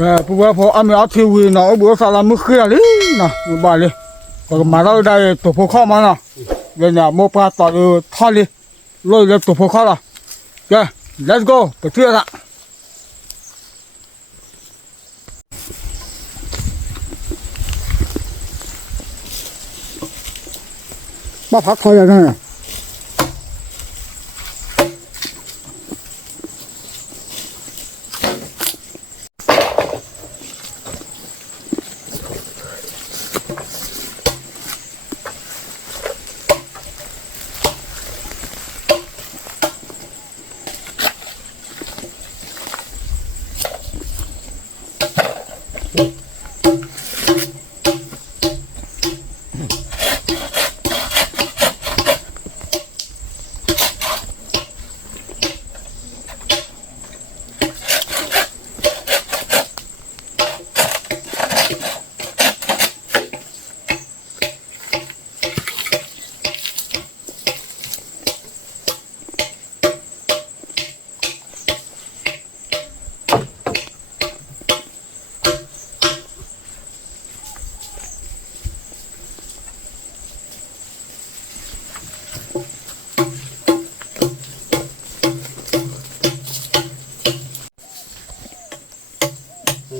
不过跑俺们要体会那不啥了没喝了那没办了，我马上在多跑靠嘛呢，人家没把到了他里，老在多跑靠了，对 ，Let's go， 不对了。把它烤下来。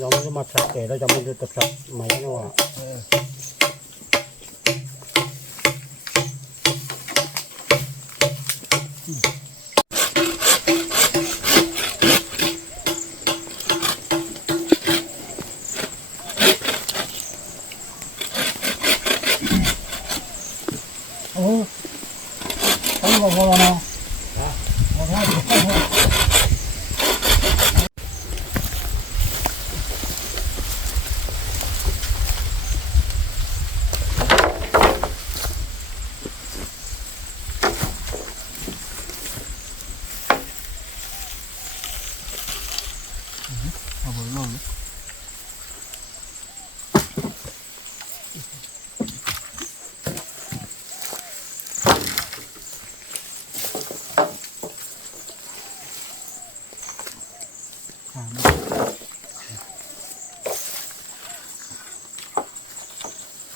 เราไม่ได้มาชักเก๋เราจะไม่ได้ตัดชักไหมนะว่าโอ้ต้องบอกว่าเนาะเอาไปลง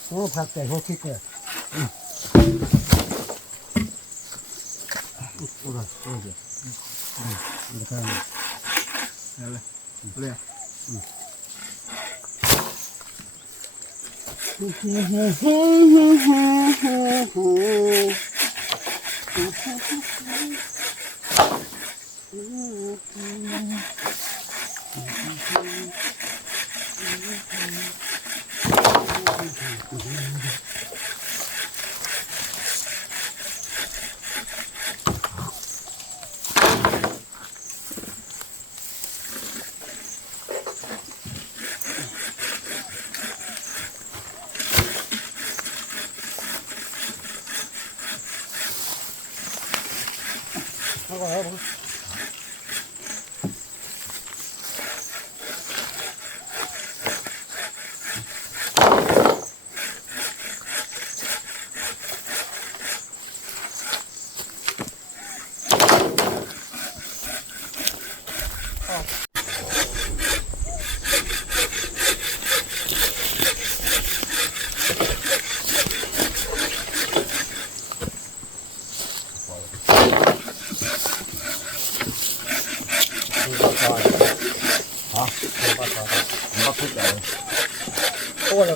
โอ้ผักแต่หัวคิดเลยโอ้โหโอ้โหนี่ก็ได้เลยเลยเอาไปครับ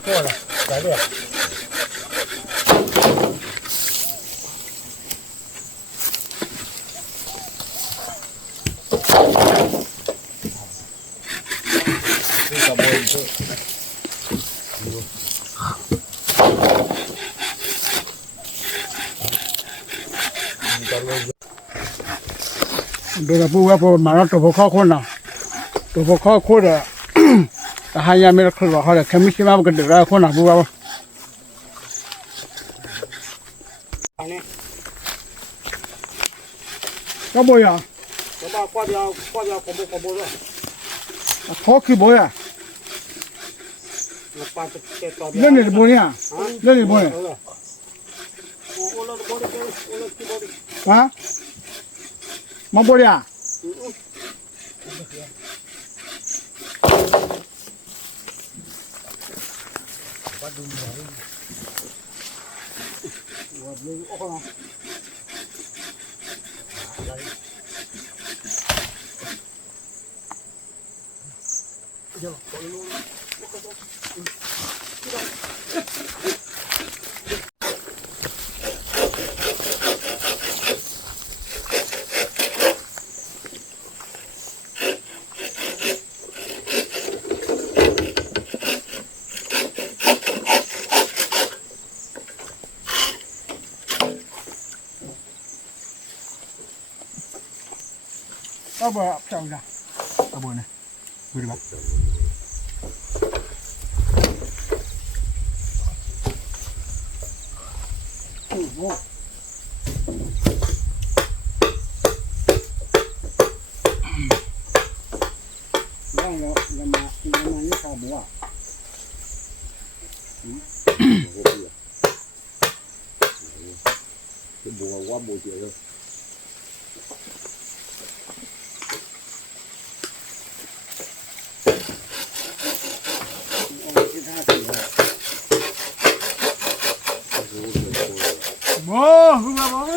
โค้ละใส่เลยนี่กระบวนเดี๋ยวพูดว่าพอมาแล้วตัวพวกข้อคนน่ะตัวพวกข้อคนอ่ะแต่หายาไม่รักหรอกเขาเลยแค่ไม่ใช่ว่ากันเดือดร้อนคนน่ะพูดว่าก็บ่อยอ่ะก็บ่กว่าเดียวขโมยด้วยเขาคือบ่อยอ่ะเรื่องนี้บ่อยอ่ะเรื่องนี้บ่อยฮะมาบ่อยอ่ะ เอาบ่เจ้าจ้ะเอาบ่เนี่ยดูดิบ่โอ้โหยังเนาะยังมานี่ข้าวบัวบัวว่าบัวเจียวเลย บ่คือว่าบ่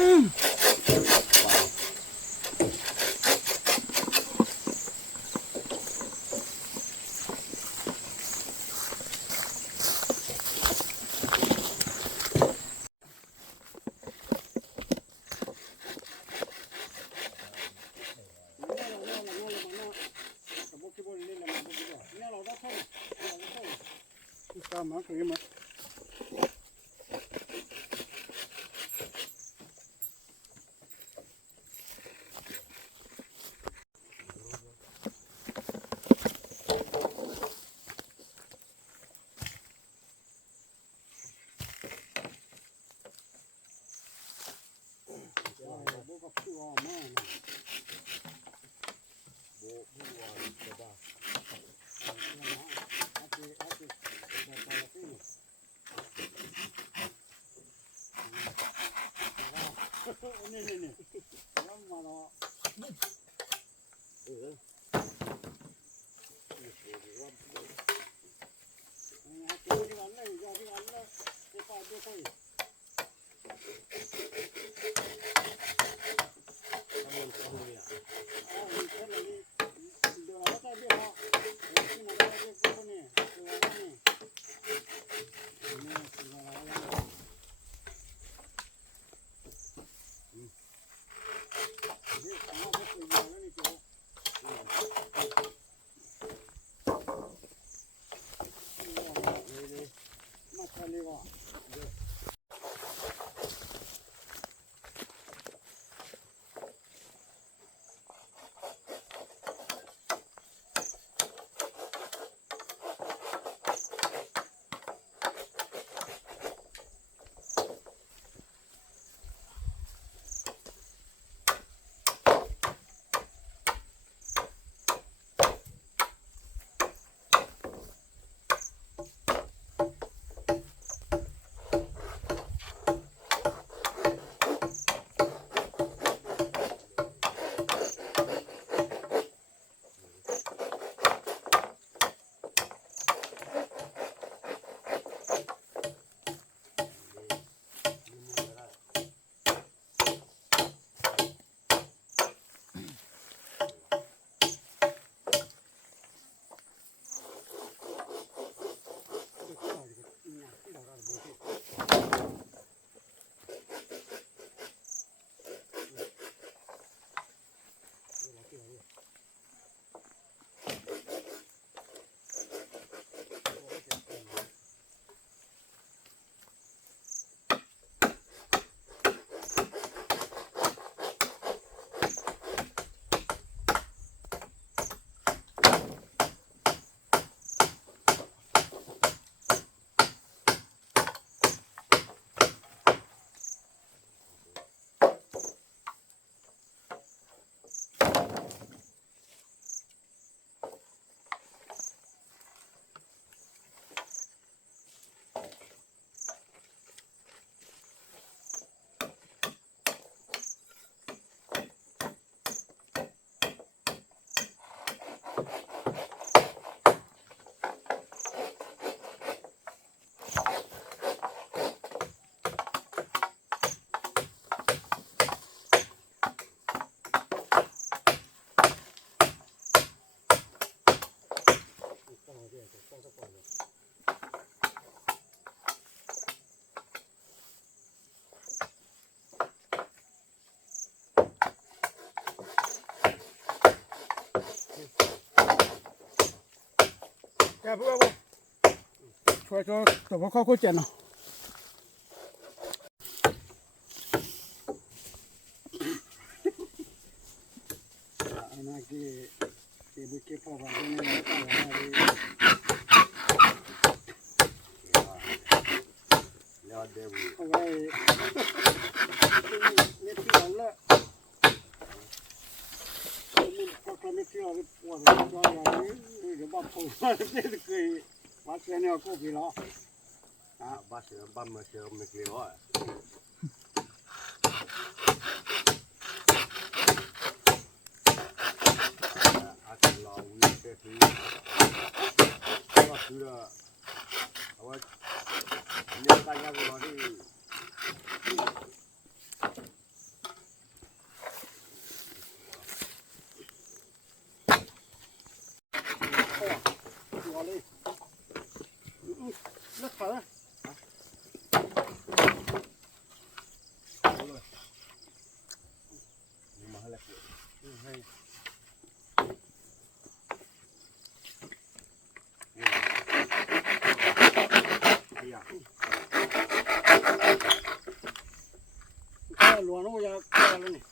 มาคือมา ป้องเดี๋ยวป้องตะป้องเลย แกพูดว่าช่วยตัวพวกเขาคุยเจนเนาะอันนั้นที่บุกเก็บพ่อบ้านนี่ไม่ต่างอะไรแล้วเดี๋ยว เอาไว้ไม่เที่ยวละก็ใครไม่เที่ยวก็ปวดหัวอย่างนี้เดี๋ยวบ้าผมเนี่ยเคยมาเสียเนี่ยก็พี่ล้อ บ้าเสือบ้ามาเสือไม่เกี่ยวอ่ะอาจจะรอวิ่งเสียทีก็คือเอาไว้เนี่ยการงานเราที่ตัวเลยเลิกขาละมาให้แล้วให้ หลวงนู้นจะแก่แล้วนี่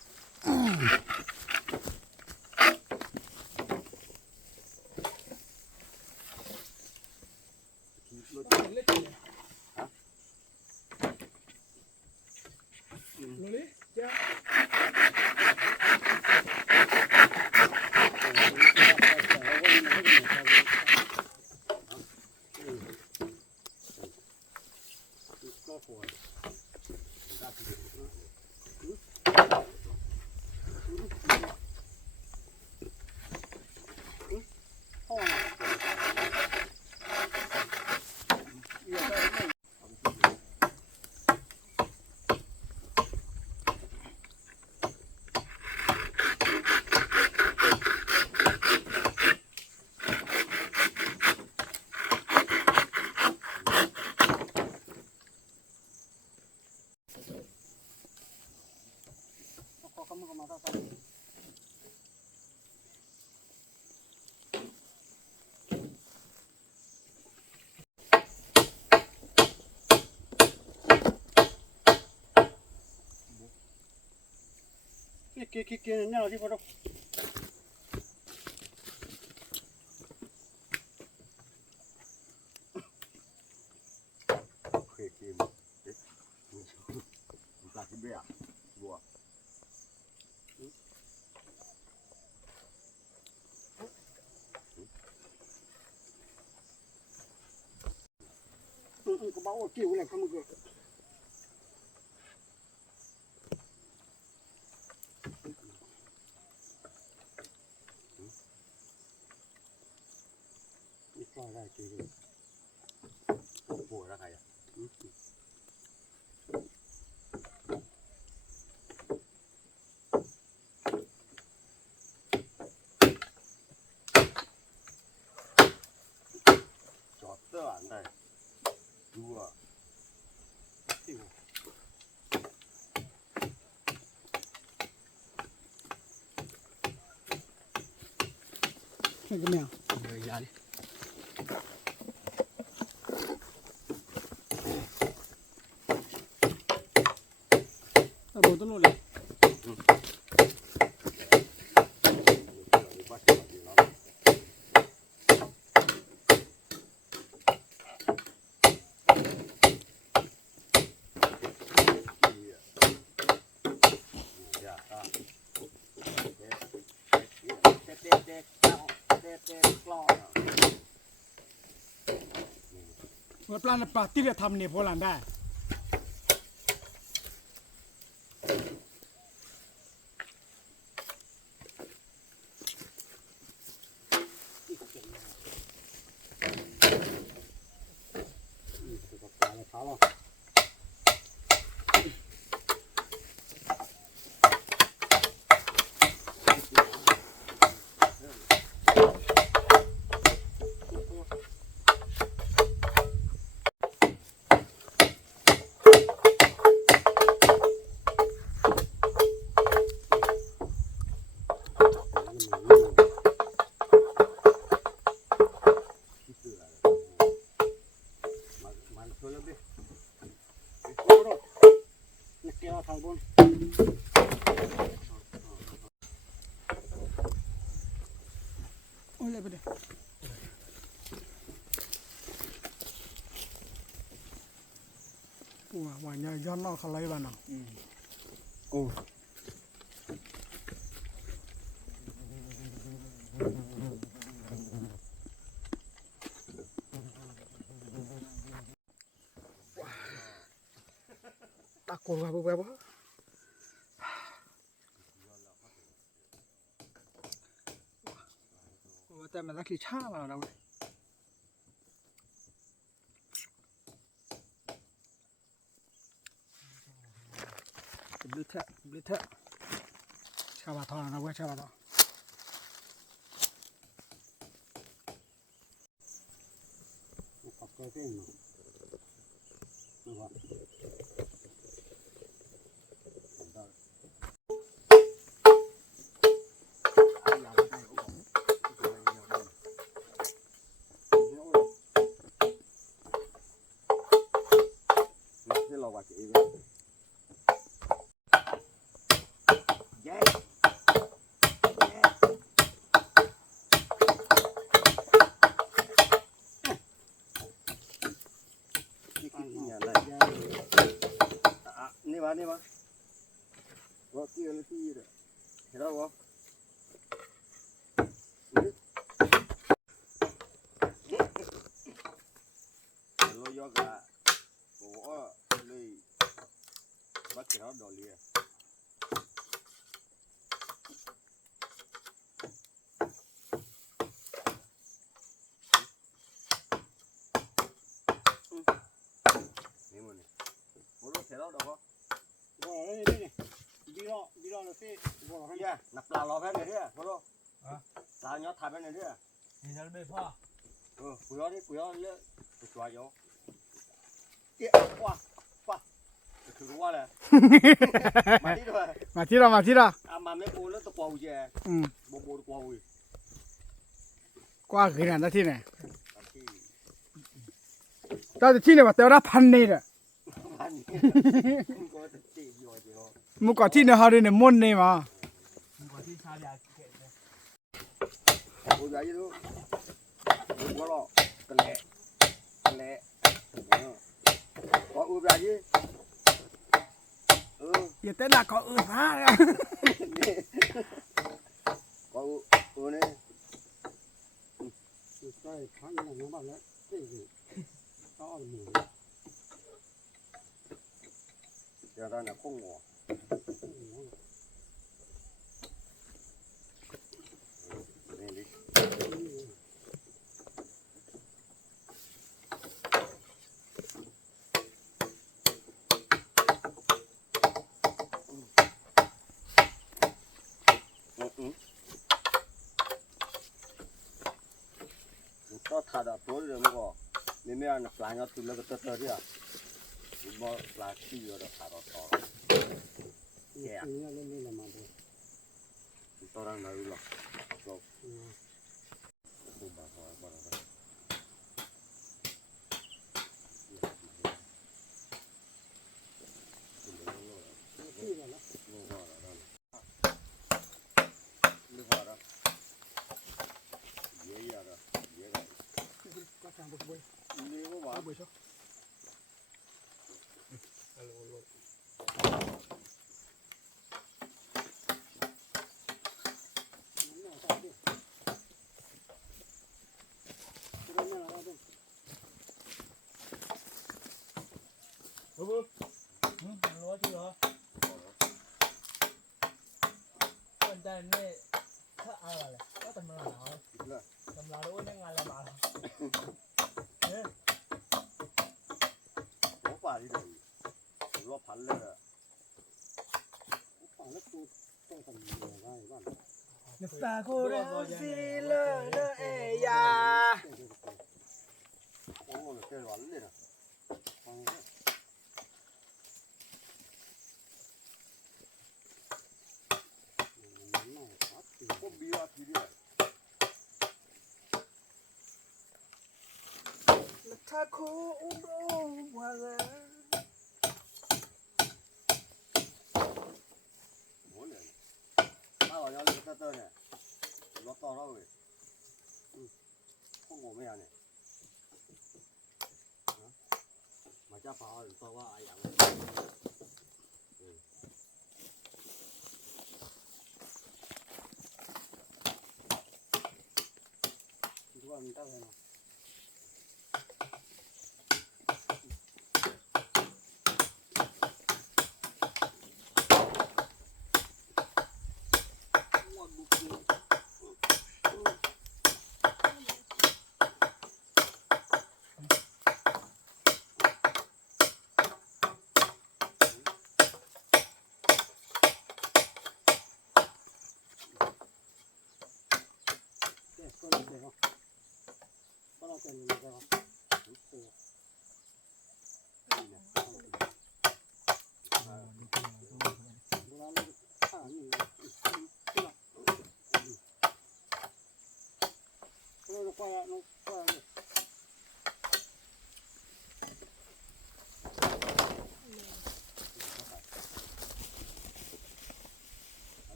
เกี่ยเนี่ยที่พอดเคยกินตาที่เบี้ยบัว ก็บอกว่ากิ้วเลยเขามันก็ก็ได้จริง บัวแล้วใครอ่ะจอดเสื้ออันใดดูอ่ะ นี่ก็เนี่ย ยาดิ แต่บนต้นนู้นเลย เมื่อปลาปลาที่เราทำเนี่ยโบราณได้ บน โอ้ยเลยไปดิว้าวันนี้ย้อนนอกเขาเลยบ้านเนาะ กู ตะโกนว่าแบบว่าแต่มันต้องขี้ช่ามาแล้วบลิเทอชาวบ้านทองนะเว้ยชาวบ้านทอง ปักเกลือเนาะนี่ว่า ที่เราว่าจะเองแย่นี่มาว่าที่อะไรที่เด้อเห็นแล้ววะเรายกอะบอกว่าเลยบัดเจ้าดอลลี่ นี่มันโมโลเสร็จแล้วเดี๋ยวก็ ว่าเอ้ยนี่ดีรอเลยสิว่าให้ เฮียนับปลารอแป๊บนึงเดียวโมโลปลาเนาะถ่ายแป๊บนึงเดียว นี่จะเป็นพ่อ คุยเอาดิคุยเอาเยอะตัวจ่ายเอาเอ๊ะว้าคือรู้ว่าเลยมาที่ด้วย มาที่เรา มาไม่ปูแล้วตะกวาวเจ้โบตะกวาว กว่าขึ้นนั่นที่ไหน ที่ ตอนที่เนี่ยว่าแต่ละพันนี่แหละ พันก็จะตีอยู่เดียว มุกก่อนที่เนี่ยเขาเนี่ยมุ่นนี่มา ก่อนที่ชาวยาเกตเลย โอ้ยยี่ดูหัวเราะกันแหละก็อุ้ยยี่อย่าแต่หนักก็อื่นมาเลย ก็อุ้ยนี่ ใช่พันอย่างนั้นบ้างแล้วสิก็เอาหมู เดี๋ยวเราเนี่ยคงหัวนี่ดิก็ถ้าเราตัวเรื่องมันก็ไม่มีอะไรปลาเนาะตัวเล็กตัวเดียวมันปลาที่อยู่เราถ้าเราต่อ นี่นี่ละมาดู ตัวนั้นไม่รู้หรอกก็คุมบ้าบ้าที่ละละ ก็ทางบุบวยบุบวยชอบ รู้ที่เหรอคนใจไม่ถ้าอะไรก็ตำรารู้ยังไงละมา 我把你的罗盘了， ฝั่งแล้วกูต้องทำยังไงบ้าง ฟาโคเรซิเลเอยา 我那太软了呢。我比他皮的。 ถ้าคูอุโมวาเล要那个这呢，老到了喂，碰我没有呢？马家跑到我哎呀。你到了吗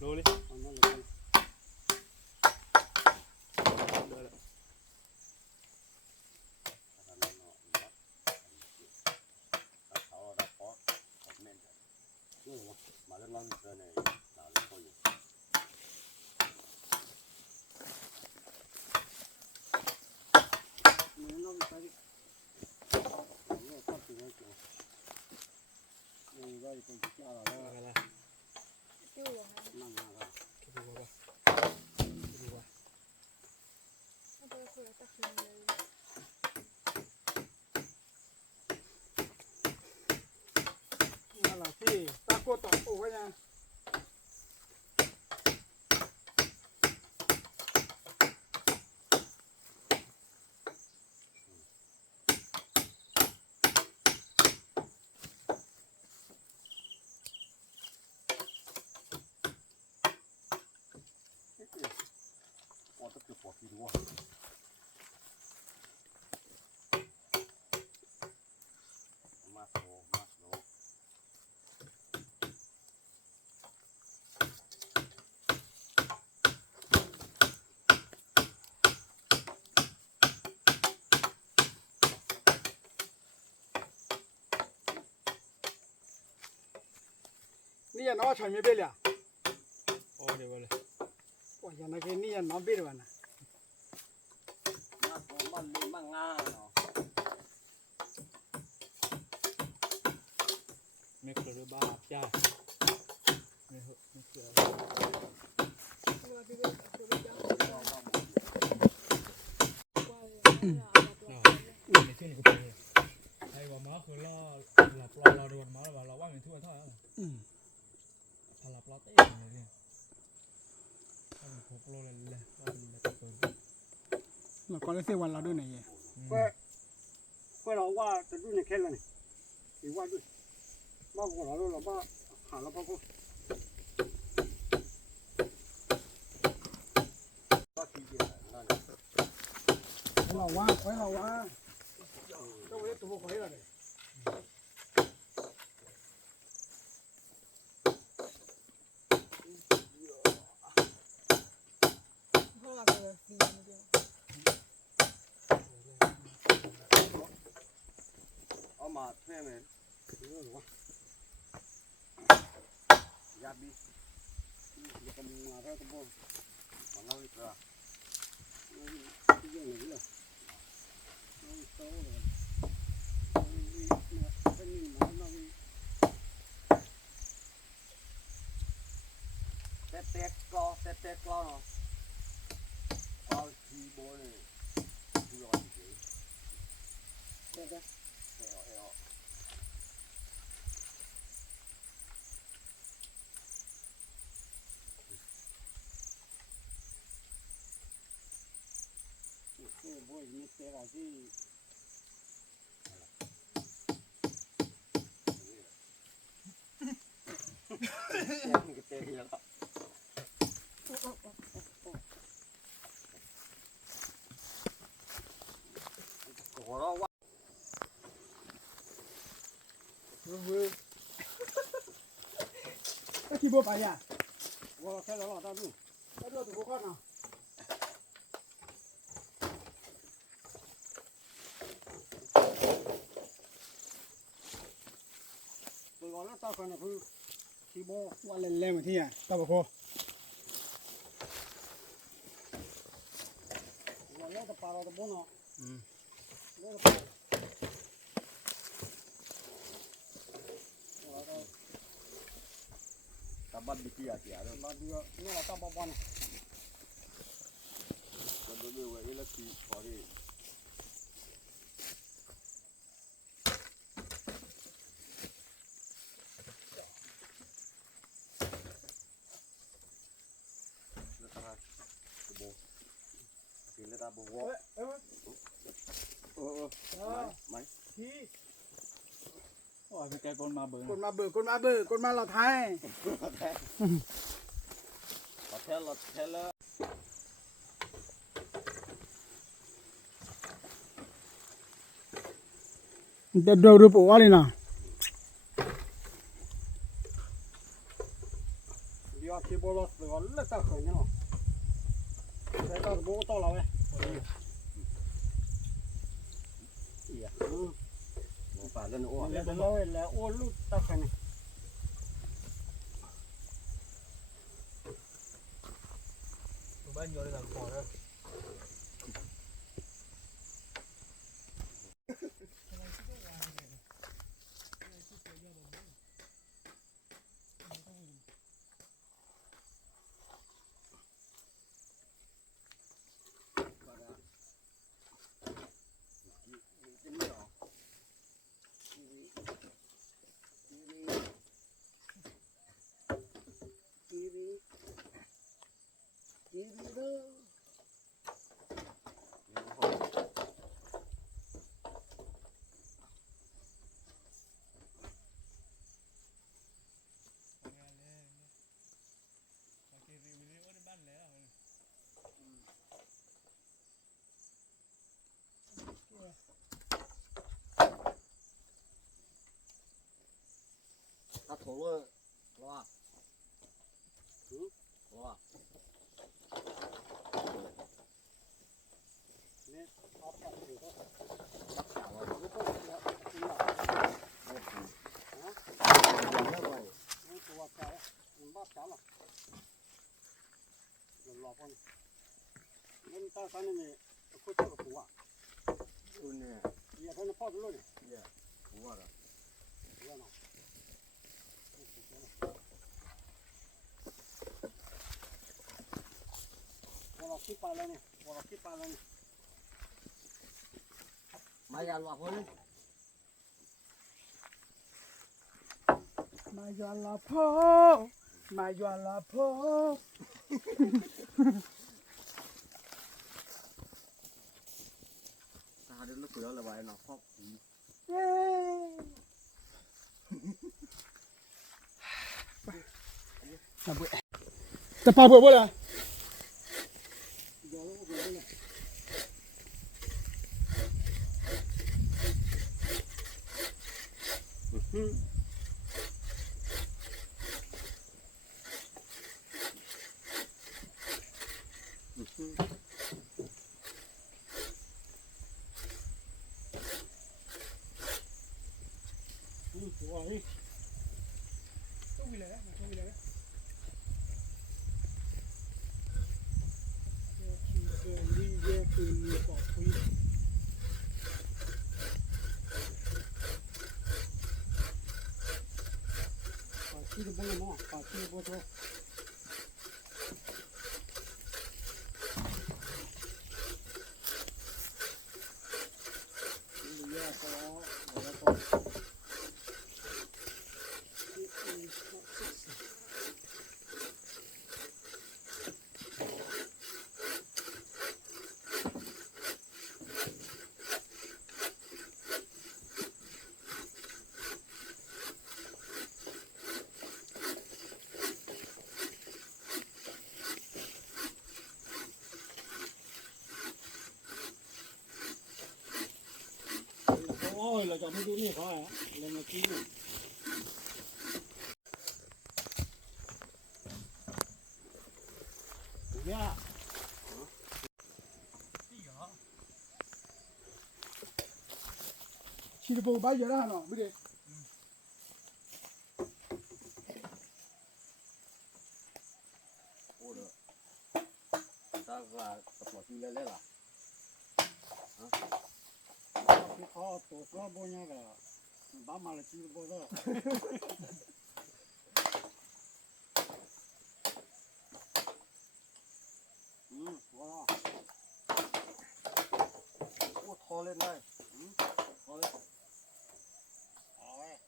？lô đi mà nó lăn trên này là nó có gì nó cái nó có gì nữa kìa đây còn cha là nó mang ra là khi ta cô tỏ ổ cái nha我都是火皮多。马头。你也拿产品背了，ô đi vào đây 我现在给你也拿背了呢。马头慢里慢啊喏。mấy cái đứa ba cha mấy cái mấy cái này cũng phải hay vào máuคือloโดนmáu và loว่ามันทั่วเท่านั้นพลับล้อเต้เลยเนี่ยต้องพกโลเลยว่ามันจะเกิน เราก็ได้เสียวันเราด้วยไหนเงี้ย quayเราว่าจะดูในแค่ละนี่อีว่าด้วยบ้าของเราเราบ้าหาเราพ่อก็ เราว่าไว้เราว่าก็ไว้ตัวไว้ละเลย mà thuê mình giáp đi cầm ra cái bông mà lâu đi rồi cái gì này nữa nó xấu rồi cái gì mà nó tét co nó bao chi bố này chưa làm gì tét heo cái bố này tét là gì cái tét heo đó quá cái 波白呀，我开了老大路，那这怎么看呢？这个那大看的是提包，我来问题呀，大不好。我那个扒拉的不呢，那个我那 Tabat biki ya kia. 那个那个大包包呢， Kalau dia buat elaki, sorry. 大不过，ไม่ ที่ โอ้ยเป็นแกคนมาเบิ่ง คนมาเบิกคนมาเบิกคนมาเราไทย เราเทเลอร์ เดี๋ยวดูปุ๊บว่าเลยนะ 你要提包了，这个那大很呢，这到不到了喂，呀， หมูป่าเล่นอ้วน 来来来，我路大很呢， บ้านอยู่ในหลังคอแล้ว ถ้าโถเลยรอรอ 好大这个， รักษาไว้ 我不知道，知道， 我说开，你把钱了，老婆呢？我们大山里面会这个苦啊， อุ่นเนี่ย 也在那泡着肉呢， หัวละ 热闹。我老七八了呢，我老七八了呢。 ไม่ยาลวกเลย มายาลาพ่อมายาลาพ่อ ถ้าเดินลูกเสือเลยไว้เนาะพ่อ จะพาเบิกบ่ล่ะ ต้องมีเลยนะต้องมีเลยนะ 把气的不能弄，把气的不抽。你要搞，我要搞。哦，เราจะไม่ดูนี่เขาอ่ะเรามากิน起的不把热了哈喏，没得。我的，大个多进来了。好多少不那个，把马了几不到。我掏了那，掏了，好哎，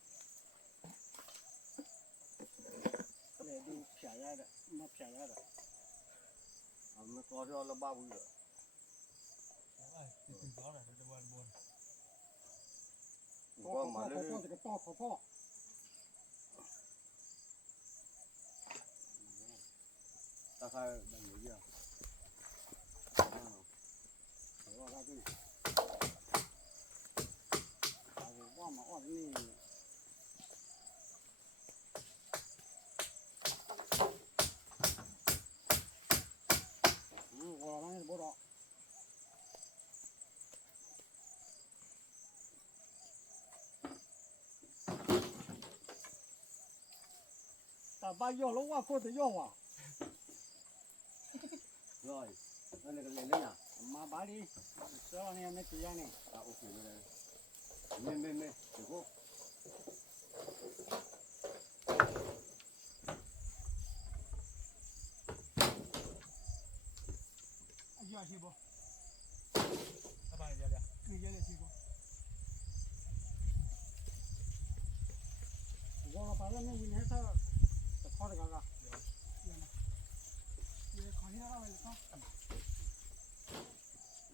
那都便宜的，没便宜的，俺们多少了8、5个。哎，挺早的，这玩不？我买了这个爆泡，大概那没呀。我那个，我嘛我你。我那不着。把要了我过得要啊！rồi那个连连呀，妈把你12年没这样呢。啊 OK 没，最后。热些不？他把你热了。热点些不？我把那一年他考这个个。也考现在那个啥？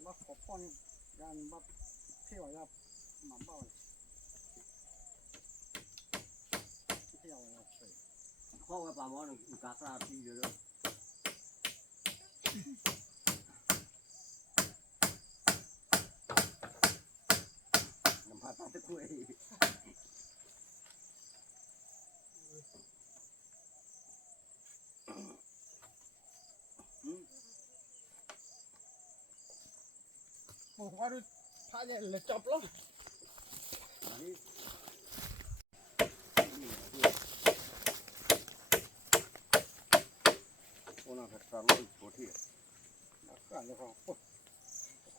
把好泡呢，让把配完了，蛮爆的。配完了吃。好个把毛你干啥地的？那怕打得贵。我都怕见了找不了。我那个山路昨天，那干的话，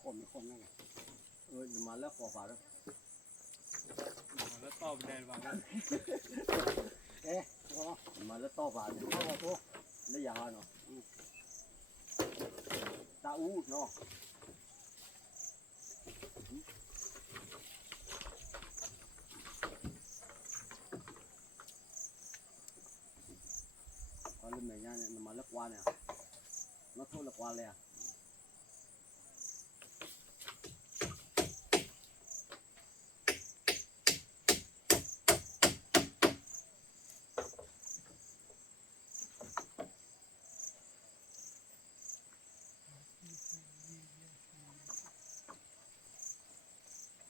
好没好那个。你妈来火发的。那到不来吧？哎，我你妈来倒发的。我多，那养哈呢？大屋喏。nó mấy nhà này mà lớp qua nè nó thôi là qua lẹ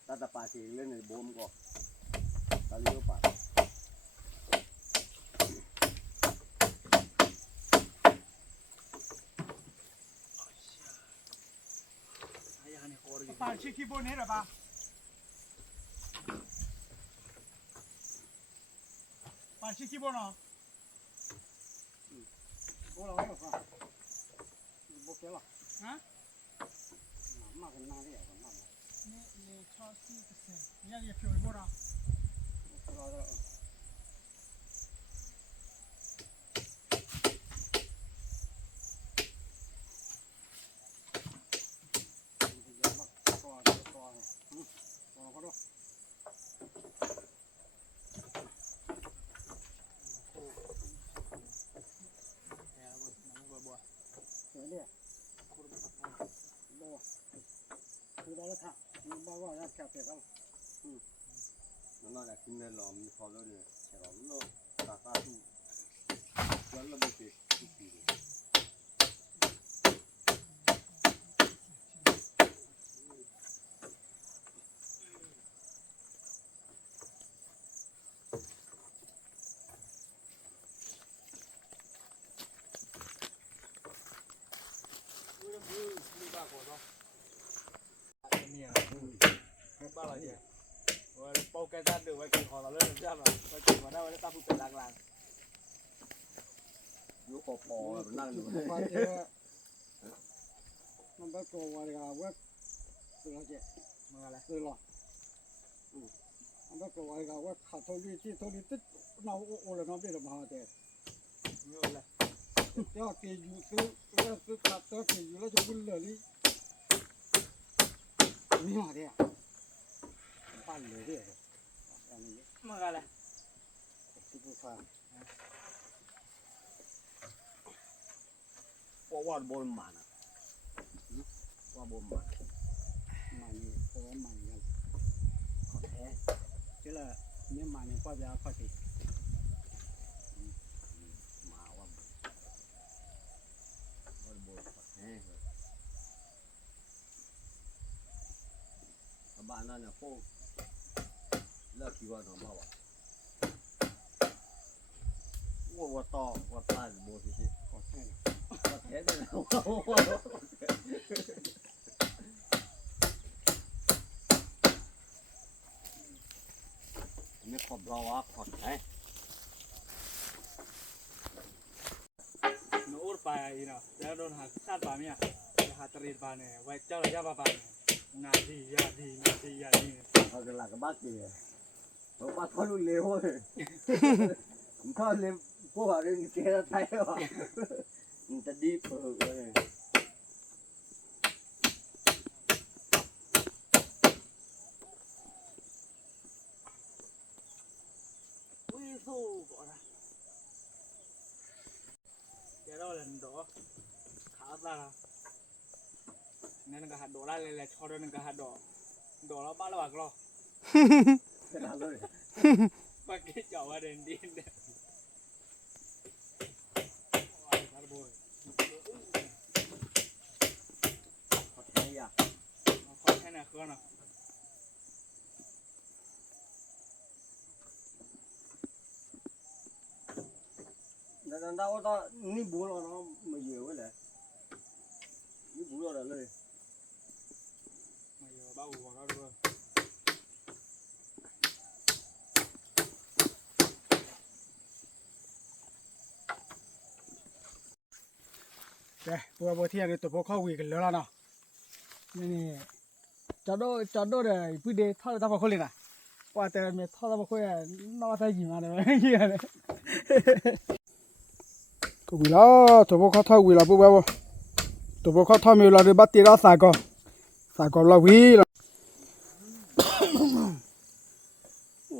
ta tập bài thì lên này bom có ta liêu bài把去去不那了吧？把去去不呢？我了我了，不给了。啊？妈个哪里呀？妈妈。你超市的是，人家也票一波了。我知道了。nó là kinh nên làm khó nó được sẽ làm nó cả ta tu vẫn là một việc cực kỳ ba là gì? เคด้านเดือดไว้กินของเราเริ่มจะแบบไว้กินมาได้ไว้ตั้งผู้เป็นหลัง ยุคปอนั่งอยู่ ว่าเจอมันเป็นตัวอะไรกันว่าตัวเจ๊ ๆมึงอะไร ตัวหรอมันเป็นตัวอะไรกันว่าขาดทุนที่ทุนที่เราโอ้แล้วน้องเบี้ยมาเจ๊ มึงอะไร เดี๋ยวเกี่ยอยู่ซื้อขาดเดี๋ยวเกี่ยอยู่แล้วจะวุ่นเลยนี่มาเจ๊ปั้นเลยเจ๊อันนี้ มึงอะไร ที่ผู้ฟัง ว่าบนมันว่าบนมัน มันเพราะมันกันขอแท้เจ้าละเนี่ยมันเนี่ยป้าจะข้อที่ มาว่าบนบ้านนั่นเนี่ยพวกเลิกคิดว่าน้องบ้าวว่าต่อว่าตายโบสิ ขอแท้ ว่าแท้เลยนะนี่ขอบเราว่าขอดแท้ หนูอุดไปอีเนาะแล้วโดนหักชาติบามีอ่ะหาตรีบาเนี่ยไว้เจ้าระยะบาเนี่ยนาทียาดีนาทียาดี เอากันหลักกับบ้านเกลือเราบ้านทอดรุ่นเร็วเลยผมทอดเร็วพวกเรื่องเกลือไทยว่ะมันจะดีเปิดเลย วิ่งสู้ก่อนนะเดี๋ยวเราเล่นดอกขาตานั่นก็หัดดอกได้เลยแหละชอดนั่นก็หัดดอกดอกแล้วบ้านเราบักรอ ขนาดเลย บักกี้เจ้าว่าเด่นดินเด้อ ขอดแท้อ่ะ ขอแค่ไหนคือเนาะ นั่นเราต้องนี่บุญเราเนาะมาเยอะไว้เลยนี่บุญเราเลย มาเยอะบ้าหัวเราด้วย เด้บัวเที่ยงนี่ตัวพวกเข้าวีกันแล้วเนาะนี่จอดเลยพี่เดททอดตะพอคนเลยนะว่าแต่เมทอดตะพอคนนอใส่กี่มาเลยเฮียเลยก็วีละตัวพวกเขาทอดวีละปุ๊บแบบตัวพวกเขาทอดมีเราได้บัตรละสายก็เราวีละ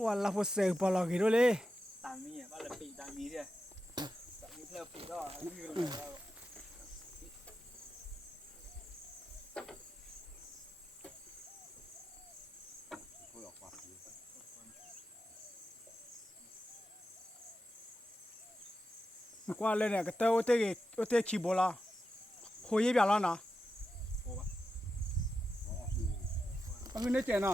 วันละพอเสกปลอกกี่ด้วยเลย ต่างนี้อ่ะบ้านละปีต่างนี้ใช่ต่างนี้เพื่อปีก็นี่ก็เลย กว่าเลยเนี่ยก็เต้าเต้ขี้บัวละหัวยี่เปียละนะอันนี้เจ๋งนะ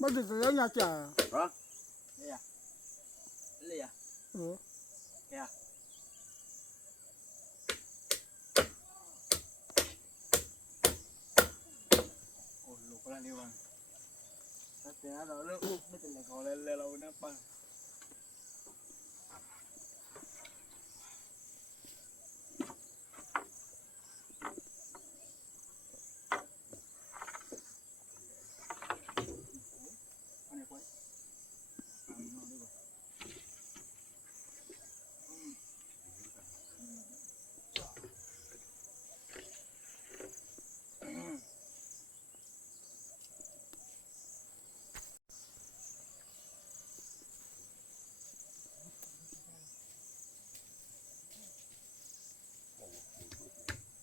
没得这人家讲，累呀，嗯，哦，路过来溜完，那等下到了，没得那个来了，我那办。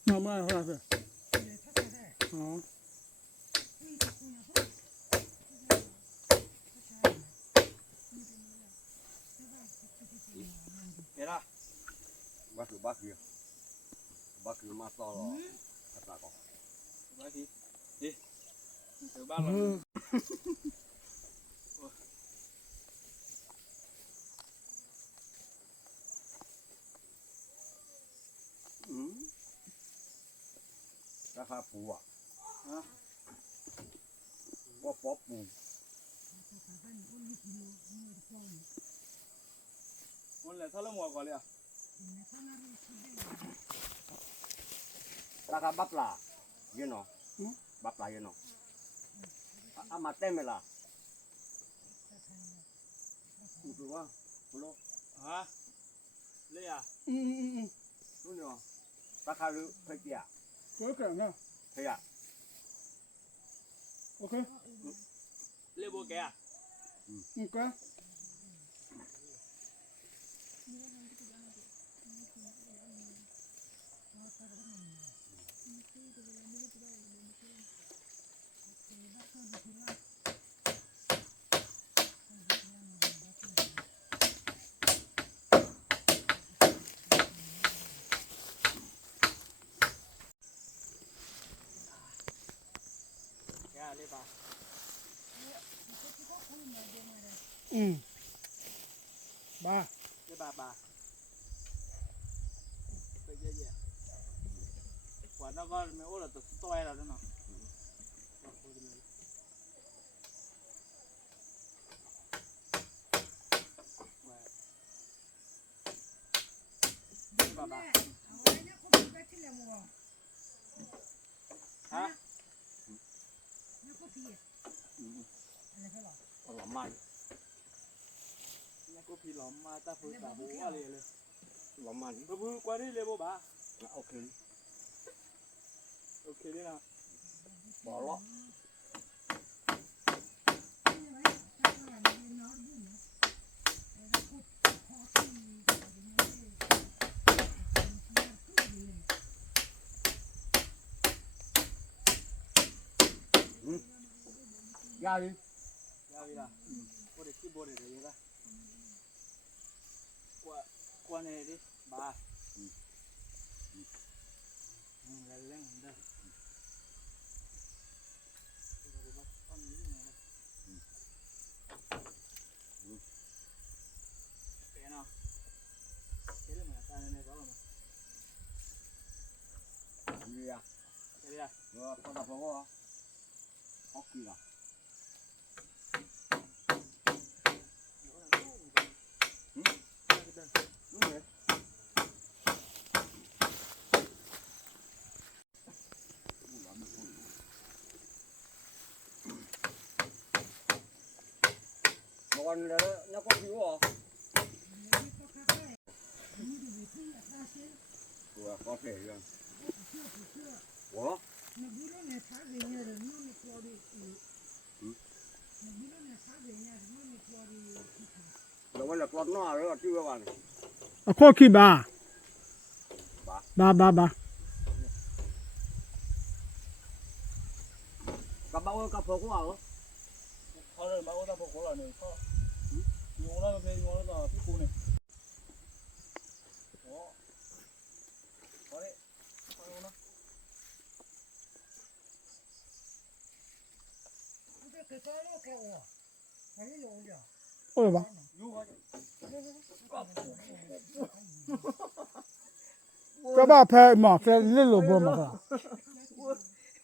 那么回来是，嗯，别了，巴克马烧了，他咋搞？没题，đi，你走吧了。ราคาปูอ่ะว่าป๊อปปู 我来他那么过来啊？ ราคาบับลาเยอะเนาะบับลาเยอะเนาะอามาเต็มเลยล่ะกูดูว่ากูรู้ 啊，累呀？รู้เนาะราคารู้เท่าไหร่ 这个呢 เท่าไหร่ ，OK，累不给啊？你干，给啊，累吧？嗯，爸，累吧爸？对姐姐，我那个没我了都摔了真的。爸爸。啊？ หลอมมัน 那个皮老妈打不打不完了嘞？ หลอมมัน 不管你累不吧 โอเค ？OK 的啦。 บอกแล้ว ยาดิ 要不啦？我得去播的这个。关的的吧。来冷的。别呢？别的没，咱那搞了吗？ ดีอ่ะ 别的。 เออพอดับพอก็ออกกี่ล่ะ รู้ไหม còn nó có thiếu không? Có thể rồi. Ủa? Rồi bây giờ con nó rồi chưa bạn? ข้อขี้บาบา Cặp bao ơi cặp phở của hả? เขาเลยมาโอ้ตาพกเราเนี่ยก็อยู่แล้วก็อยู่แล้วก็พี่ปูเนี่ยโอ้พอเลยพอแล้วนะ哦吧，这把拍嘛，拍那萝卜嘛，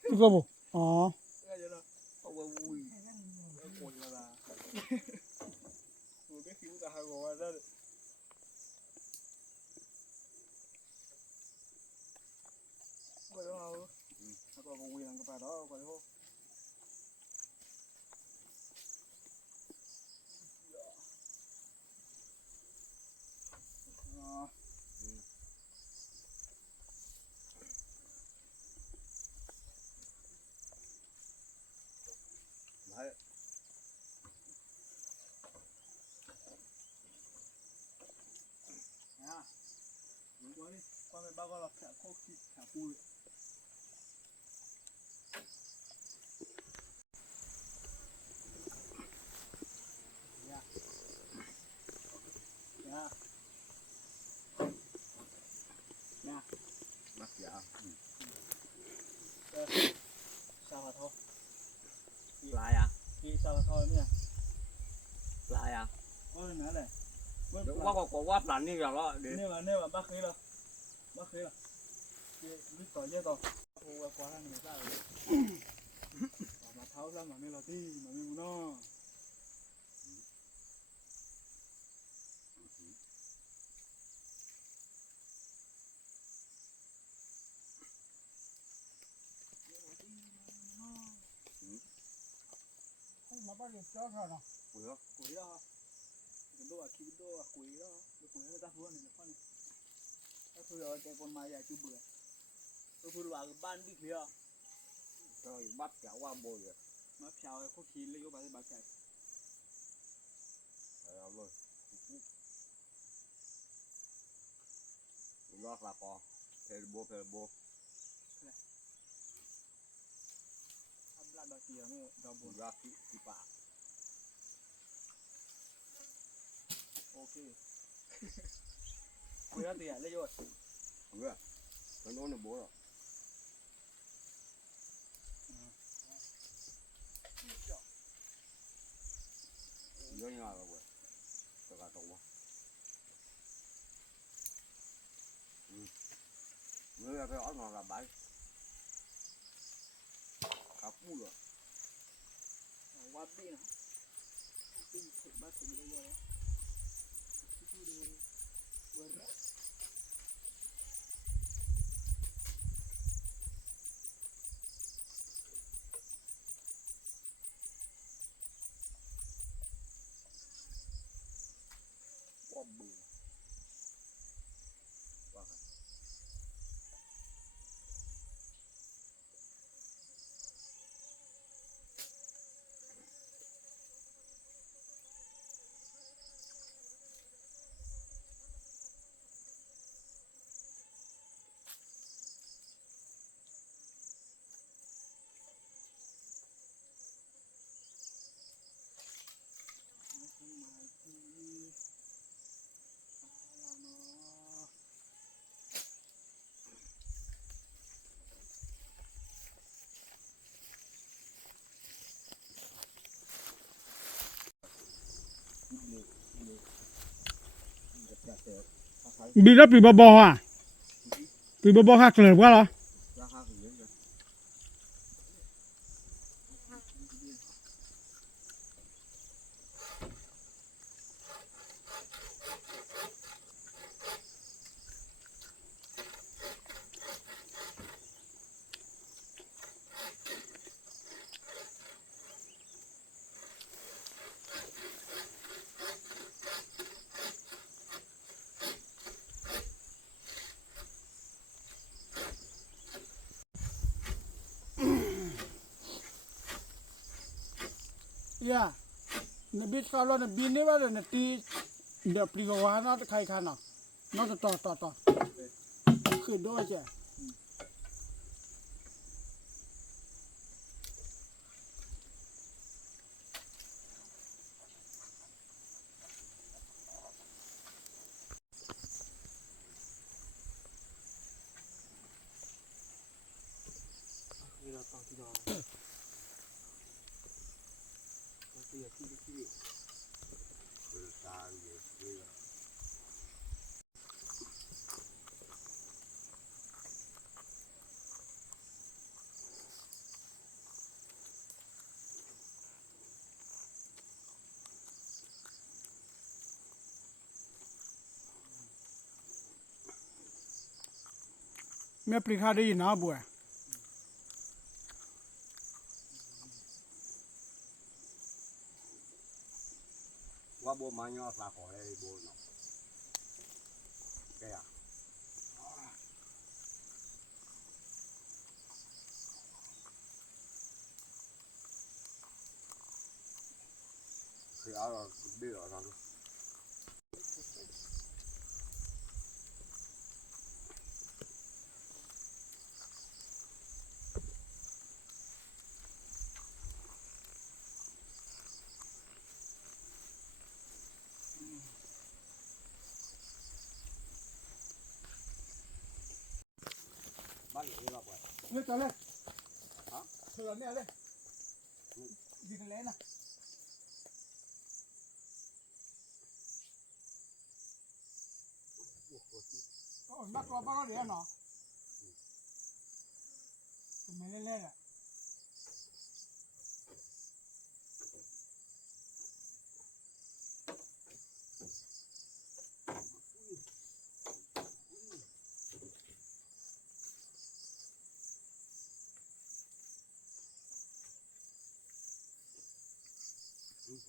这个不啊，mắc dạ sao mà thôi lại à khi sao mà thôi nữa lại à ôi nữa này quá có quá lạnh đi rồi đó nếu mà bác khí đâu bác khí là biết tỏi dây tỏi qua qua này người ta rồi mà tháo ra mà nên là đi mà nên nó mà bắt được chó rồi nó, quỷ đó cái đó khi đó quỷ đó nó ta vừa này là con này ta vừa rồi cái con mai dài chú bự tôi vừa vào ban đi kia rồi bắt cả qua bồi rồi mà chào có khi lấy cái bà chạy rồi lo là có phê bố là đợt kia mới đau buồn ra cái bả ok quỷ đó thì lấy rồi vừa cái nó bố rồi nhớ nhà rồi quên tất cả tàu nhớ là cái áo nó là bãi cặp bù rồi qua pin hả pin thử bắt thử lấy rồi quá bự quá bị nó bị bò à, bị bò khác rồi quá rồi. ra hai cái gì Yeah, nó biết sao nó biết nếu mà nó tí được bị quá nó khai khăn nào, nó to, khởi đôi chứ. แม่ปริคาได้ยินนะบัว ว่าบัวมาย่อสาขอให้บัวเนาะแกอ่ะคือเอาเดือดร้อน บ้านนี้เราไป เนี่ยจังเลย ฮะ เธอเนี่ยเลยดีกันเลยนะโอ้นักตัวบ้านเราเดี๋ยวเนาะเป็นไม่เล่นๆอ่ะ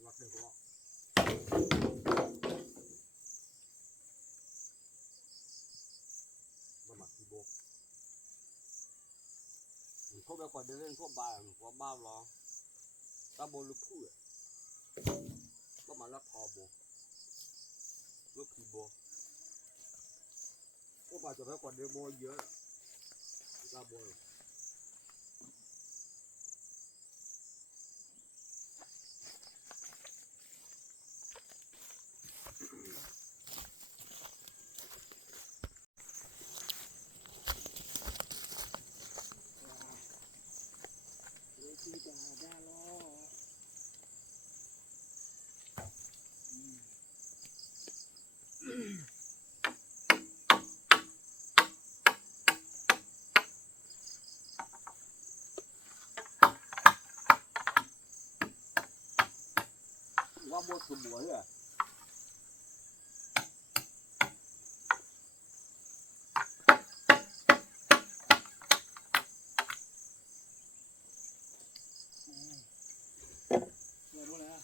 รักเลยพ่อมาหมักที่โบกเขาไปก่อนเดินเล่นพวกบ้านพวกบ้านรอตาโบลูกพูดก็มาลักคอโบลูกขี้โบพวกบ้านจะไปก่อนเดินโบเยอะตาโบ ว่าบดสมบูรณ์เลย เนี่ยรู้เลยนะ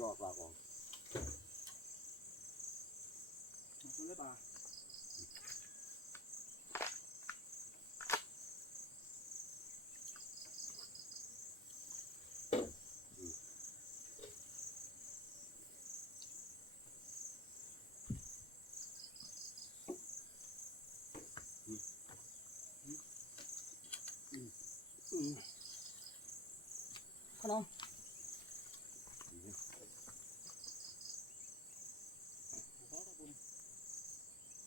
ยอดปลาของ รู้เลยป่ะ ขนม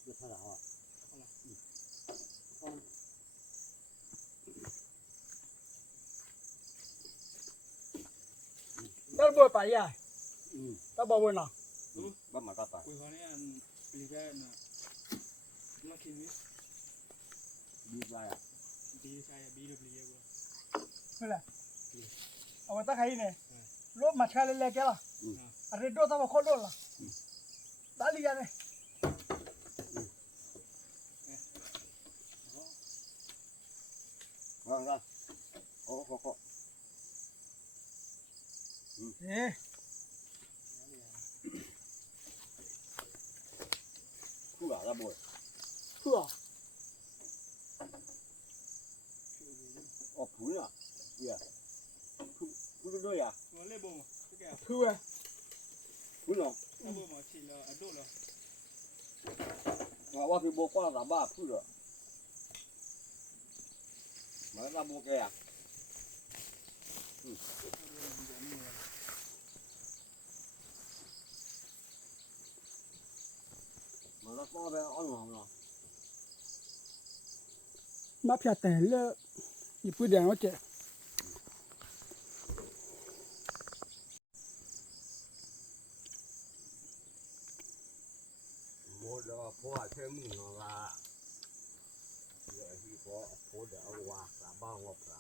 เยอะขนาดอ่ะ แล้วบัวไปอ่ะแล้วบัวเนาะ บ้านหมาก็ตาย คุยเขาเนี่ยปีแรกน่ะลักคินวิ ดีใจอ่ะ บีใช่บีดูดีเยอะ นี่แหละเอาไว้ตั้งใครเนี่ยรถมาใช้เล่นๆแกล่ะอะไรโดนทำมาโคตรโดนล่ะตาลีกันเลย ว่าไงโอ้โห เอ๊ะ คู่หลาละบ่อย เพื่อ อ๋อผู้เนี่ยเดี๋ยวผู้ด้วยอ่ะ 我那部嘛，这个 เพื่อ ผู้เนาะ 那部嘛，去了啊，多了。 ว่าคือโบกว่าสามบ้าผู้เหรอมาละโบแกอ่ะมาละก็ไปอ่อนหอมเนาะ มาเพียแต่เลิก一不点我姐。我这破车门上啦，这一破的哇，啥帮我啥。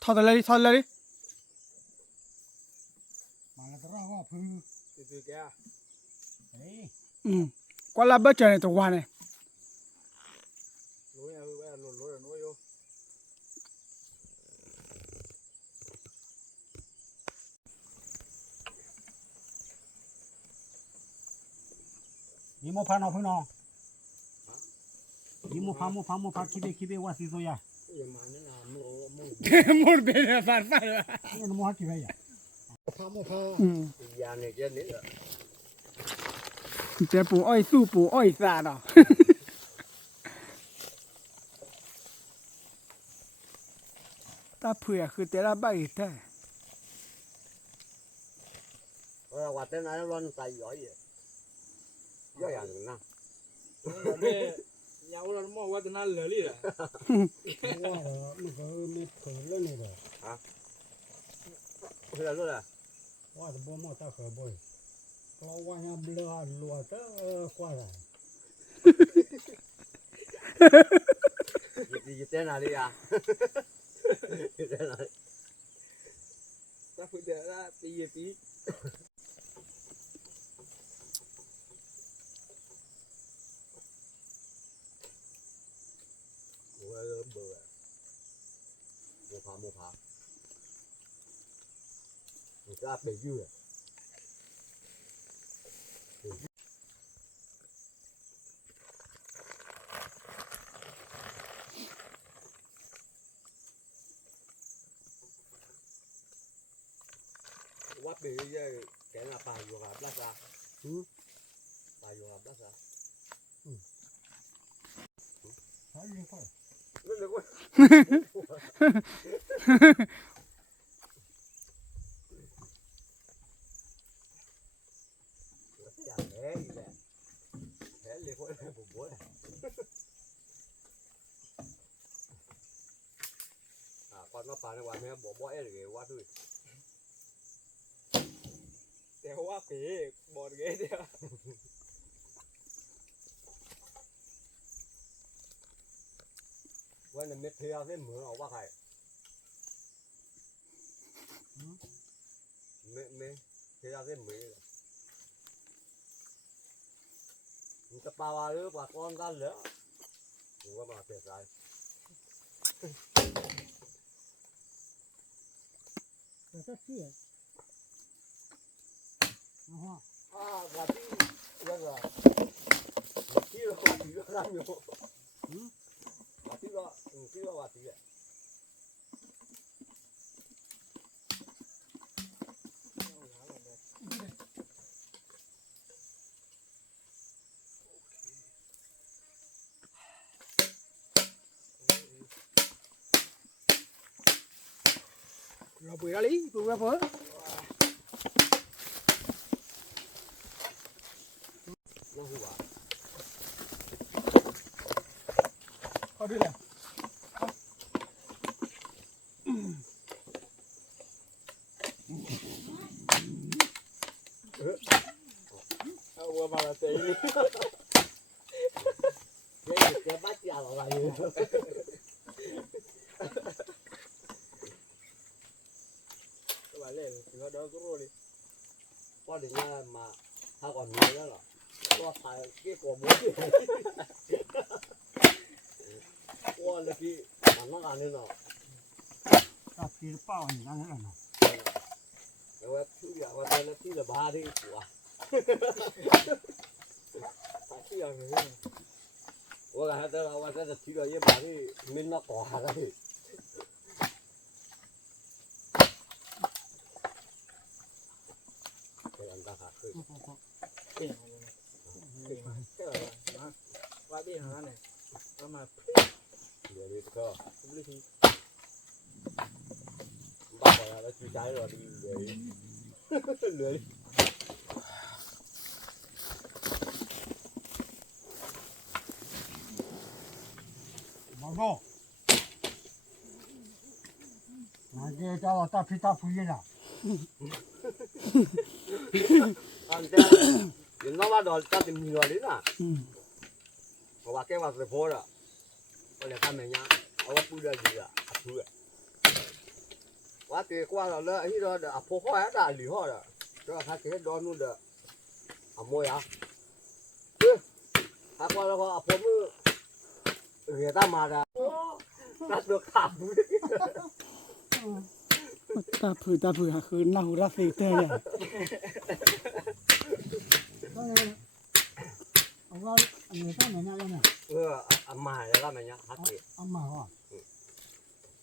掏在那里，掏在那里。过来不讲的都完了。你莫怕闹朋友，你莫怕，去别我谁说呀？没别人反了。我那莫去别呀。莫怕。呀，那个那个。这不爱树不爱啥的。ta phơiคือแต่ละใบแต่ ว่าแต่นั้นร้อนใส่ย่อยย่อยอย่างนั้นนะ nhà ông là mua qua từ nào lỡ đi à? Thế là luôn à? Qua từ bố mua ta khởi bồi, lo qua nhà lừa lùa tớ qua rồi. Gì tên nào đi à? Tên nào? Ta phải để ra tí. Mua phá. Người ta bị dư à? Quá bị cái là phải dùng làm lát ra. Phải dùng làm lát ra. Thấy gì không? Nó được quá. Con nó phá nó qua nó bỏ bõi để qua thôi. Để qua phế bọt ghế đi à? Qua là mệt theo cái mưa ở bắc hải. Mệt theo cái mưa. Chúng ta bao đứa bà con ra nữa. Chúng ta mà thiệt rồi. Cái gì? Và tí bây giờ tí nó ra nhiều. Và tí nó và tí vậy. Rồi bữa đó lý, bữa bữa. Nó hùa. Có đưa nào. Qua mà là tí. Cái bắt chào là gì? Các bạn lên, nó đỡ cái rồi đi. Có được nha mà tao còn nhớ đó là có phải cái quả bún gì qua là cái mà nó ăn thế nào Ta chỉ bao nhiêu ăn thế nào? rồi thứ gì qua đây là thứ là ba đi của 我感觉这老外在这提了一把的，没那搞啥的。这样大卡可以。 ပြင်အောင်လို့ပြင်မှာဆက်လာတာဝါပြင်ဟာနဲ့ဘာမှ 这里这个， ဘူးလို့ရှိ 把好呀，那举家了的，对。 毛毛，那这叫我大皮大皮的了。啊，这人老把到家庭里了的呐。我把给我是破了，我来看门呀，我不了去了，出了。我给挂了了，一个的破坏呀，大厉害了，这还给着弄的，么呀？还挂了个破木。 给他妈的，那都卡不了。大铺还คือนาหูราศีเตอร์เนี่ย 我你上人家了呢？妈呀，他们家还给俺妈啊，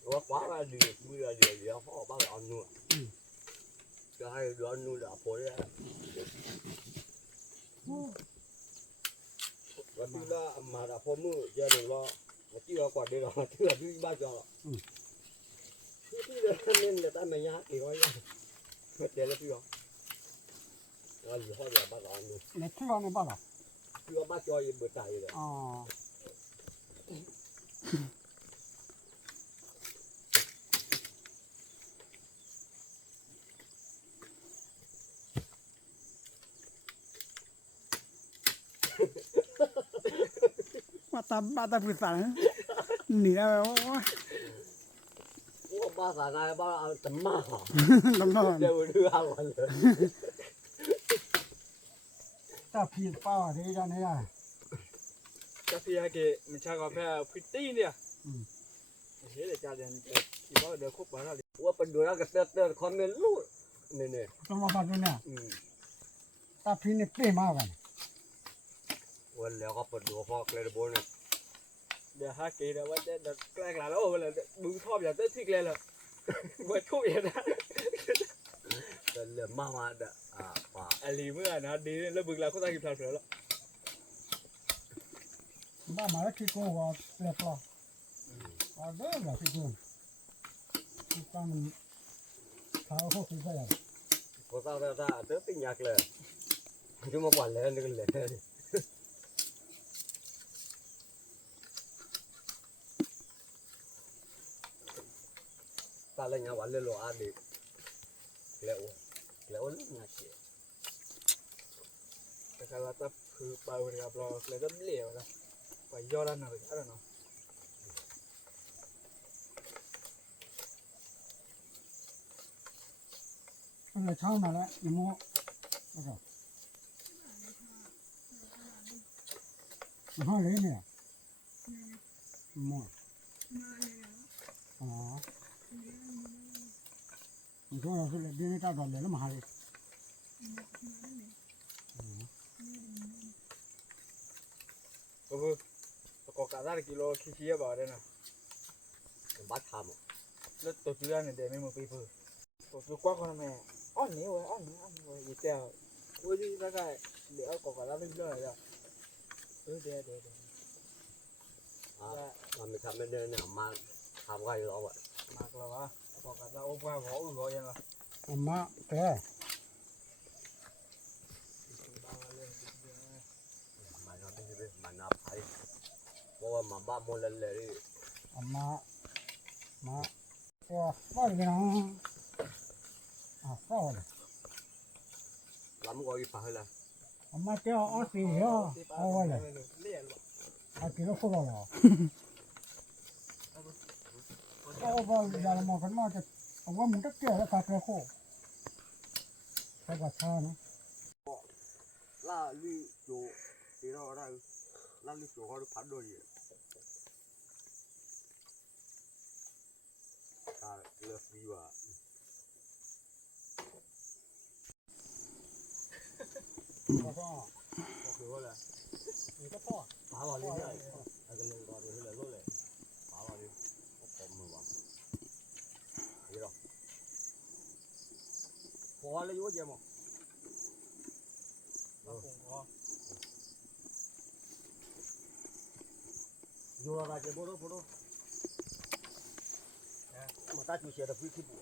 我刮了绿，不了绿，好把它弄。这还有要弄的破的。我听了妈的破木，这种了，我就要刮的了，这个就一把交了。这个面的他们家给我呀，我点了不要。我以后要把它弄，你去往那把了？就要把交也不在的。哦，มาตาพูดสั่งหนีแล้วว่า 我把啥那把怎么好？ น้ำนอน 这我就要完了。大皮把这个那样， จะพี่ให้เกมันชากาแฟฟิตตี้เนี่ยเฮ้ยเดี๋ยวจะเรียนที่ว่าเดี๋ยวคบมาแล้ว 我本来那个这方面路，那，怎么把这呢？大皮你背嘛吧？我两个本来放来的不呢， เดี๋ยวฮะเกย์เดี๋ยวว่าจะแกล้งหลานแล้วโอ้เลยมึงชอบอย่างเต้นที่เลยเหรอว่าทุบอย่างนั้น 这妈妈的啊，爸， ไอ้ลีเมื่อนะดีแล้วมึงเราก็ต้องกินพลังเสือแล้ว 妈妈的去跟我来说，啊，这个去跟，就咱们看后回这样。我到这病牙了，就没管来那个来的。到了人家完了了啊的，来我那些， แต่การว่าจะคือเบาเลยครับเราเลยจะเหลวนะไปย่อด้านหน้าอะไรเนาะ 那长上来，你摸，那个，你看人呢？摸。啊。你说要是来别人咋着来那么哈的？ ก็คือประกอบการได้กิโลขี้ๆบ่ได้นะ 把他们， แล้วตัวจุดนั้นเดี๋ยวไม่มือปีเพื่อตัวจุดกว้างคนแม่อ้อนนี้เว้ยอ้อนนี้เว้ยอีเจ้าโอ้ยที่นั่นก็เดี๋ยวประกอบการได้เรื่อยๆแล้วเดี๋ยว啊，他们那妈，他们还有老板， มากแล้ววะประกอบการได้โอ้พ่อขออื่นขอยังล่ะ 俺妈对，买那东西呗，买那牌，我妈把摸来的，俺妈，我放这个啊，放了。咱们可以发回来。俺妈叫20呀，放我了，还给他付了了。我把家里面跟那个，我们这给了他最后，这个车呢？那你做，你那你做好的判断也。啊，乐死吧！ พอพ่อ ก็คือว่าอะไร นี่ก็พ่อ ปลาหลอดลิ้นเนี่ยไอ้กันเลยหลอดลิ้นเลยรู้เลยปลาหลอดลิ้นก็ผมมือวะนี่หรอพอเลยยุ่งเยี่ยมอ่ะ เราคงก็ อยู่อะไรจะพูดมาตาจูเสียแต่พื้นที่บัว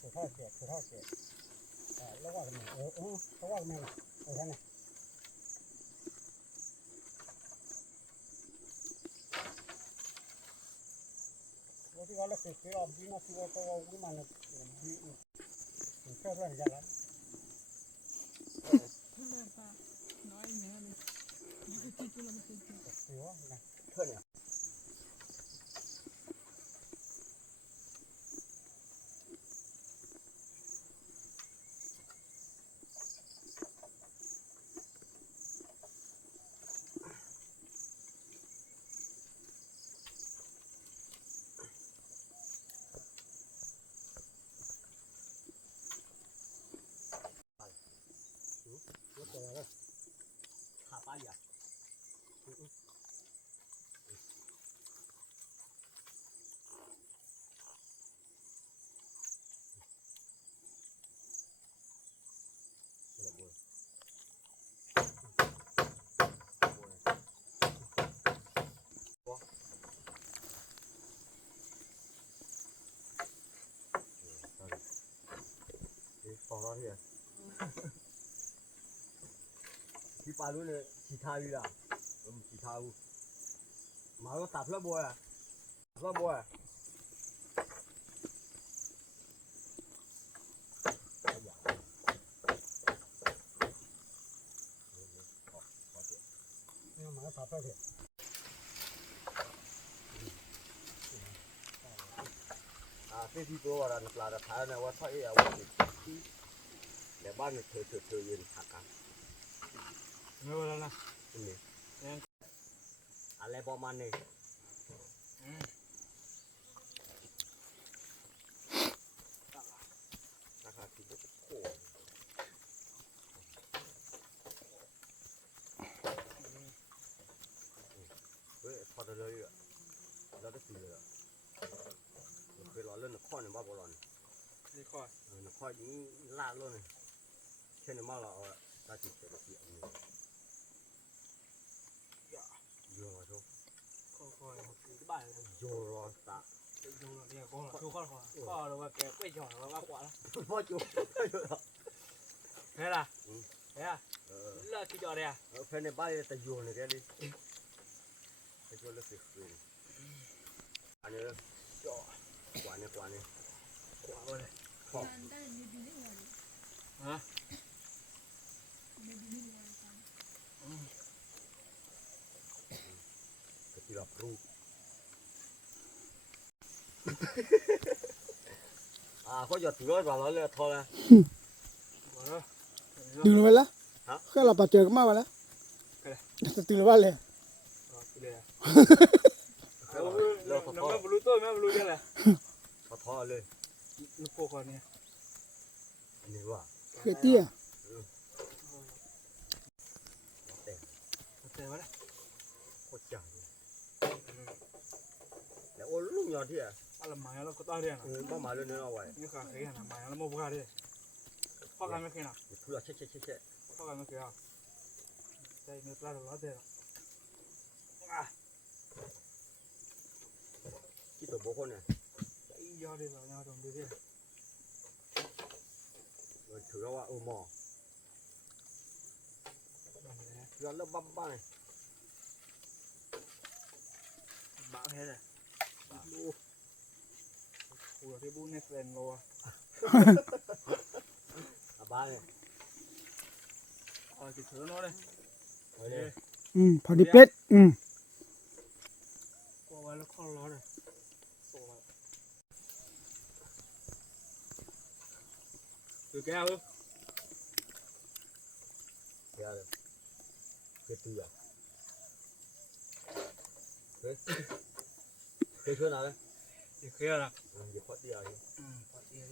ถือท่อเสียแล้วว่ากันเขาว่ากันไงเอาท่านเนี่ยว่าที่ว่าเราเคยเอาบีมาที่ว่าตัวบีมันบีแค่เรื่องอย่างนั้น nói mẹ mình nói cái chú là cái chú เสียวนะ เท่านี้ ขาป้ายอ่ะฟองร้อนเนี่ยที่ปลาลุ้นเลยขีทาอยู่ละขีทาอยู่มาก็ตับแล้วบัวอ่ะแล้วบัวนี่มันก็ตัดไปเถอะ ที่ตัวเราปลาท้ายเนี่ยว่าถ้าเอาไว้ที่ในบ้านเธอยืนหักกัน ไม่เป็นไรนะ นี่อะไรประมาณนี้นะครับที่บุกโขงเฮ้ยพอจะเลยอ่ะแล้วก็ตีเลยอ่ะเคยรอเล่นข้อหนึ่งบ้าบอล นี่ข้อ ข้อนี้ลากเลยเช่นมาเราตาจิตเสียที่อันนี้โยรอ ข้อที่บ้านเลย โยรอตา ดูเนี่ยข้อดูข้อเราว่าแกกล้วยจ่อเราว่ากว่าแล้ว พ่อจู เฮ้ยล่ะเฮ้ยเลิกที่จ่อเลยอ่ะ เพื่อนในบ้านแต่โยนเลยแกดิแต่โยนแล้วสิอันนี้จ่อกว่านี่ กว่าเลย 但是你比那个啊你比那个 ก็ที่เราปลูกเขาหยดถือว่าเราเลยทอแล้ว ดึงลงไปแล้วแค่เราปะเจอกันมากไปแล้วจะดึงลงไปเลย เลยเราไม่รู้ตัวไม่รู้ยังไง เขาทอเลย ลูกโป่งเนี่ย อันนี้ว่า เกตี้อ่ะ แต่ว่า โคตรจังแล้วโอ้ลุงยอดที่อ่ะ อะไรมาแล้วก็ต้องเรียนอ่ะ บ้ามาเรื่องนี้เอาไว้ นี่ค่ะเคยเห็นมาแล้วโมบุกาดิพ่อกันไม่เคยนะ เพื่อเช็ด พ่อกันไม่เคยอ่ะใจไม่ปลาเราเดียว ที่ตัวบุคคลเนี่ย ใจยอดเลยเราเนี่ยตรงนี้ดิ ถือว่าหมอยอดแล้วบ้าเลย บ้าแค่ไหนดูหัวที่บุ้งในเซนโล บ้าเลย อ๋อติดเถื่อนน้อยเลย พอดีเป็ดก็ไว้แล้วข้อร้อนเลยดูแก้ว เดี๋ยว cái gì à cái chỗ nào đấy ဒီခေရတာ gì phát đi à ပတ်တီး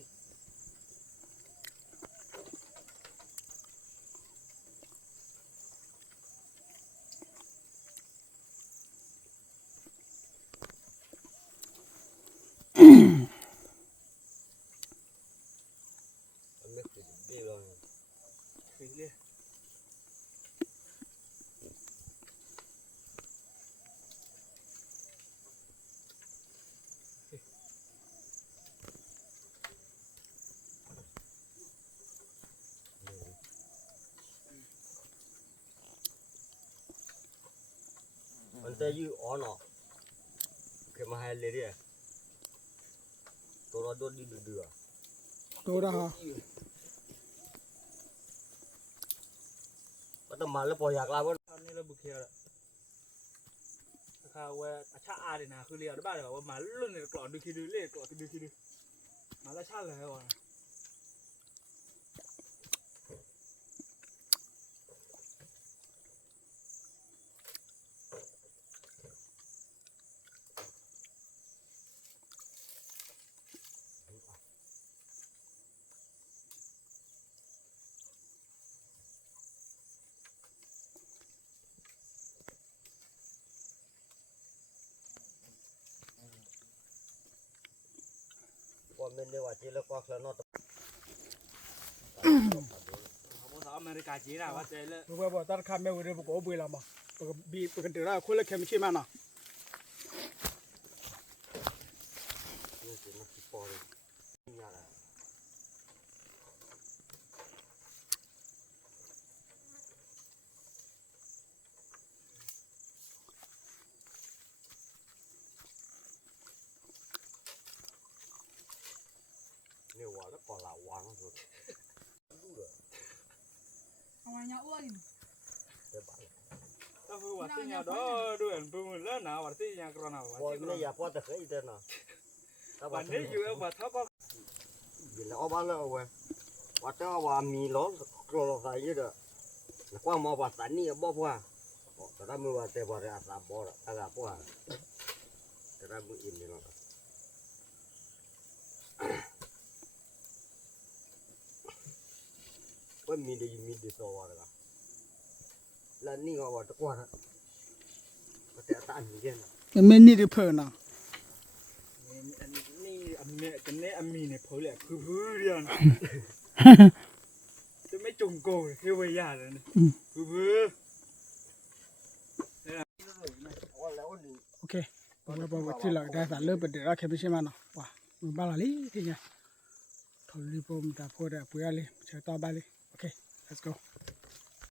anh biết đi rồi ခေးလေ anh ta như on nó cái mà hai lấy đi tôi nói đốt đi được được တိုးတာဟာ bắt đầu mà nó bỏ giặc là ตอนนี้เราบุกเคียร์นะคะว่าอาชาอาเดนะคือเรียกได้บ้างเหรอว่ามาลุ่นเนี่ยกลอดดูคิดดูเล่กลอดดูคิดดูมาแล้วชาเลยว่ะ còn bên đây là chỉ là qua là nó เขาบอกอเมริกาจีนอะว่าเจ๊เลย ဘယ်ဘောတတ်ခါမဲဝရဘကိုဘွေလာမှာဘီပကန်တရာခိုလက်ခဲမရှိမနာ như thế nó chỉ bỏ đi nhà này nếu mà nó còn là quán rồi เอาไว้เนี่ยอ้วน để bạn ก็คือว่าที่เนี่ยด้วยเป็นมือแล้วนะว่าที่เนี่ยกรณีว่า còn ที่ bây giờ qua tới cái gì nào วันนี้อยู่ว่าเขาก็ vì là bao lâu rồi và cho vào mì ló rồi là phải như đó là qua mò vào sẵn đi bóp qua cái đó mới vào tè vào ra làm bò đó ta làm qua cái đó mới im đi nó cái mì đi sâu vào đó là ní ngồi vào qua đó có thể tan gì kia မင်းနေရဖနာ นี่อันเนี้ยกันเนี้ยอันมีเนี่ยเขาเลยคือพื้นเรียนจะไม่จงโกยคือวิญญาณเลยคือพื้น โอเคဘောတိလာဒါသာလောပဒရာခဲမရှိမနာဝါဘာလာလီဒီညာထော်လီပုံတာဖိုးတဲ့ပွေရလေးချက်တော့ပါလေ okay let's go